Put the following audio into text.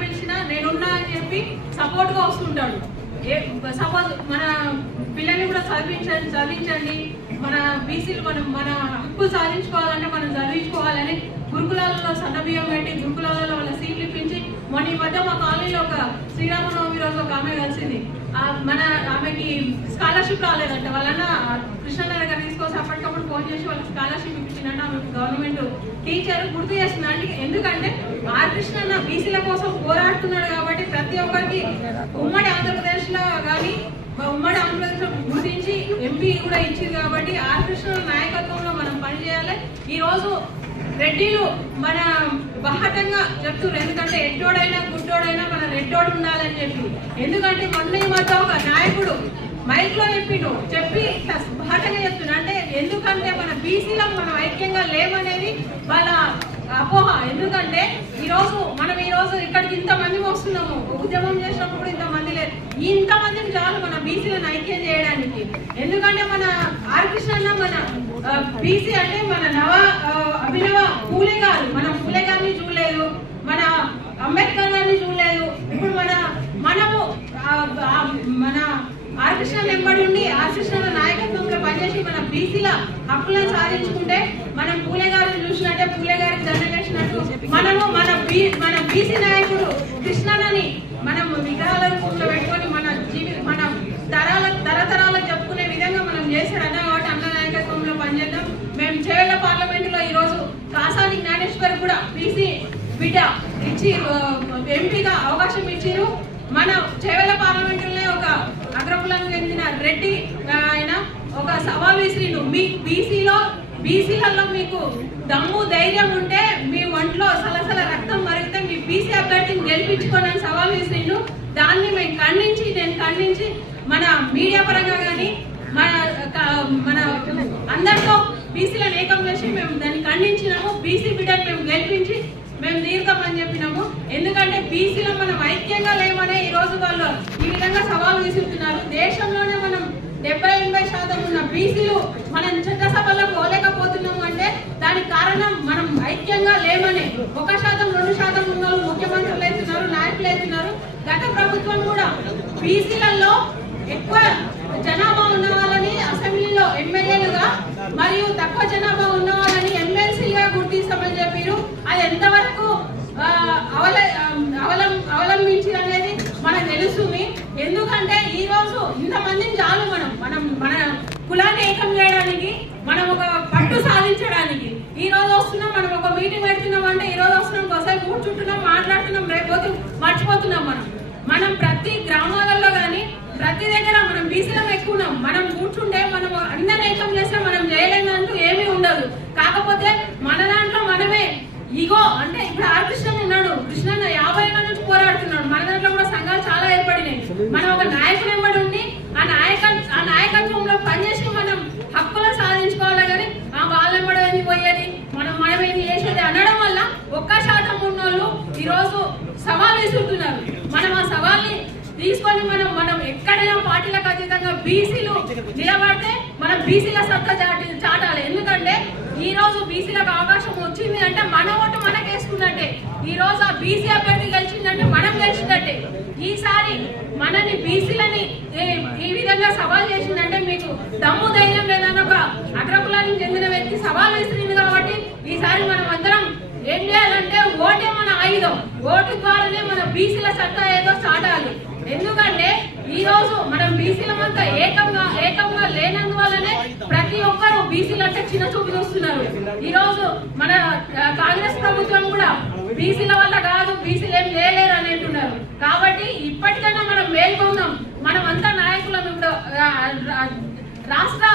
పిలిచినా నేనున్నా అని చెప్పి సపోర్ట్గా వస్తుంటాడు. సపోజ్ మన పిల్లల్ని కూడా చదివించండి, మన బీసీలు మన హక్కులు సాధించుకోవాలంటే మనం చదివించుకోవాలని గురుకులాలలో సన్నబియ్యం పెట్టి గురుకులాలలో వాళ్ళ సీట్లు ఇప్పించి మొన్న ఈ మధ్య మా కాలనీలో ఒక శ్రీరామనవమి రోజు ఒక ఆమె కలిసింది. ఆమెకి స్కాలర్షిప్ రాలేదంట. వాళ్ళన్న కృష్ణ దగ్గర తీసుకొచ్చి అప్పటికప్పుడు ఫోన్ చేసి వాళ్ళకి స్కాలర్షిప్ ఇప్పించిందంటే ఆమె గవర్నమెంట్ టీచర్ గుర్తు చేస్తుందండి. ఎందుకంటే ఆర్ కృష్ణ బీసీల కోసం పోరాడుతున్నాడు కాబట్టి ప్రతి ఒక్కరికి ఉమ్మడి ఆంధ్రప్రదేశ్ లో కానీ ఉమ్మడి ఆంధ్రప్రదేశ్ లో గుర్తించి ఎంపీ కూడా ఇచ్చింది కాబట్టి ఆర్ కృష్ణ నాయకత్వంలో మనం పనిచేయాలి. ఈ రోజు రెడ్డిలు మన బహటంగా చెప్తున్నారు. ఎందుకంటే ఎట్టోడైనా గుడ్డోడైనా మన రెడ్డోడు ఉండాలని చెప్పి. ఎందుకంటే మొన్న ఈ మధ్య ఒక నాయకుడు మైక్ లో చెప్పి బహటంగా చెప్తున్నా. అంటే ఎందుకంటే మన బీసీలో మనం ఐక్యంగా లేమనేది వాళ్ళ అపోహ. ఎందుకంటే ఈ రోజు ఇక్కడికి ఇంతమంది వస్తున్నాము, ఉద్యమం చేసినప్పుడు ఇంతమంది లేదు, ఇంతమందిని చాలు మన బీసీలను ఐక్యం చేయడానికి. ఎందుకంటే మన ఆర్ కృష్ణ మన బీసీ అంటే మన అభినవ పూలే గారు, మన పూలే గారిని చూడలేదు, మన అంబేద్కర్ గారిని చూడలేదు. ఇప్పుడు మనము మన ఆర్ కృష్ణ వెంబడి ఉండి ఆర్ కృష్ణ నాయకత్వంలో పనిచేసి మన బీసీల హక్కులను సాధించుకుంటే మనం పూలే గారిని చూసినట్టే పూలే గారికి దండం వేసినట్టు మనము మన బీసీ నాయకుడు కృష్ణని మనం విగ్రహాల రూపంలో పెట్టుకొని మన తరతరాలకు చెప్పుకునే విధంగా మనం చేశాడు అన్న కాబట్టి అన్న నాయకత్వంలో పనిచేద్దాం. మేము చేవెళ్ళ పార్లమెంటులో ఈరోజు కాసాని జ్ఞానేశ్వర్ కూడా బీసీ బిడ్డ ఇచ్చి ఎంపీగా అవకాశం ఇచ్చారు. మన చేవెళ్ళ పార్లమెంటులోనే ఒక అగ్రకులానికి చెందిన రెడ్డి ఆయన ఒక సవాల్ విసిరిండు. మీ బీసీలలో మీకు దమ్ము ధైర్యం ఉంటే మీ ఒంట్లో సలసల రక్తం మరిగితే మీ బీసీ అభ్యర్థిని గెలిపించుకోవాలని సవాల్ విసిరిండు. దాన్ని నేను ఖండించి మన మీడియా పరంగా కానీ మన అందరితో బీసీలను ఏకం చేసి మేము దాన్ని ఖండించినాము. బీసీ బిడ్డను మేము గెలిపించి మేము తీరుతామని చెప్పినాము. ఎందుకంటే బీసీలో మనం ఐక్యంగా లేమనే ఈ రోజు వాళ్ళు ఈ విధంగా సవాల్ విసురుతున్నారు. దేశంలోనే మనం 70-80% ఉన్న బీసీలు మనం చట్టసభలో పోలేకపోతున్నాము అంటే దానికి కారణం మనం ఐక్యంగా లేమనే. 1%, 2% ఉన్న వాళ్ళు ముఖ్యమంత్రులు అవుతున్నారు, నాయకులు అవుతున్నారు. గత ప్రభుత్వం కూడా బీసీలలో ఎక్కువ జనాభా ఉన్న వాళ్ళని అసెంబ్లీలో ఎమ్మెల్యేలుగా మరియు తక్కువ జనాభా ఉన్న వాళ్ళని ఎమ్మెల్సీగా గుర్తిస్తామని చెప్పారు. అది ఎంతవరకు అవలంబించి అనేది మనకు తెలుస్తుంది. ఎందుకంటే ఈ రోజు ఇంతమందిని చాలు మన కులాన్ని ఏకం చేయడానికి, మనం ఒక పట్టు సాధించడానికి. ఈ రోజు వస్తున్నాం, మనం ఒక మీటింగ్ పెడుతున్నాం అంటే ఈ రోజు వస్తున్నాం, ఒకసారి కూర్చుంటున్నాం, మాట్లాడుతున్నాం, రేపు మర్చిపోతున్నాం. మనం ప్రతి గ్రామాలలో కానీ ప్రతి దగ్గర మనం బీసీలం ఎక్కున్నాం. మనం కూర్చుంటే మనం అందరిని ఏకం చేస్తే మనం చేయలేదంటూ ఏమీ ఉండదు. కాకపోతే మన దాంట్లో మనమే ఇగో అంటే ఇప్పుడు ఆర్ కృష్ణ ఉన్నాడు, కృష్ణ 50 ఏళ్ళ నుంచి పోరాడుతున్నాడు. మన దాంట్లో కూడా సంఘాలు చాలా ఏర్పడినాయి. మనం ఒక నాయకుని వెంబడి ఉండి ఆ నాయకత్వంలో పనిచేసి మనం హక్కులు సాధించుకోవాలి. కానీ వాళ్ళెంబడి ఏంది పోయేది, మనమేది చేసేది అనడం వల్ల 1% ఉన్నోళ్ళు ఈరోజు సవాల్ విసురుతున్నారు. మనం ఆ సవాల్ని తీసుకొని మనం ఎక్కడైనా పార్టీలకు అతీతంగా బీసీలు నిలబడితే మనం బీసీల సత్తా చాటాలి. ఎందుకంటే ఈ రోజు బీసీలకు అవకాశం వచ్చింది అంటే మన ఓటు మనకు వేసుకున్నట్టే. ఈ రోజు ఆ బీసీ అభ్యర్థి గెలిచిందంటే మనం గెలిచినట్టే. ఈసారి మనని బీసీలని ఈ విధంగా సవాల్ చేసిందంటే మీకు దమ్ము ధైర్యం లేదన్న ఒక అగ్రకులానికి చెందిన వ్యక్తి సవాల్ విసిరింది. కాబట్టి ఈసారి మనం అందరం ఏం చేయాలంటే ఓటే మన ఆయుధం. ఓటు ద్వారానే మన బీసీల సత్తా ఏదో చాటాలి. ఎందుకంటే ఈ రోజు మనం బీసీలమంతా ఏకంగా లేనందువల్లనే ప్రతి ఒక్కరు బీసీలు అంటే చిన్న చూపు చూస్తున్నారు. ఈ రోజు మన కాంగ్రెస్ ప్రభుత్వం కూడా బీసీల వల్ల కాదు, బీసీలు ఏం చేయలేరు అని అంటున్నారు. కాబట్టి ఇప్పటికైనా మనం మేల్కొందాం. మనం అంతా నాయకులం. ఇప్పుడు రాష్ట్ర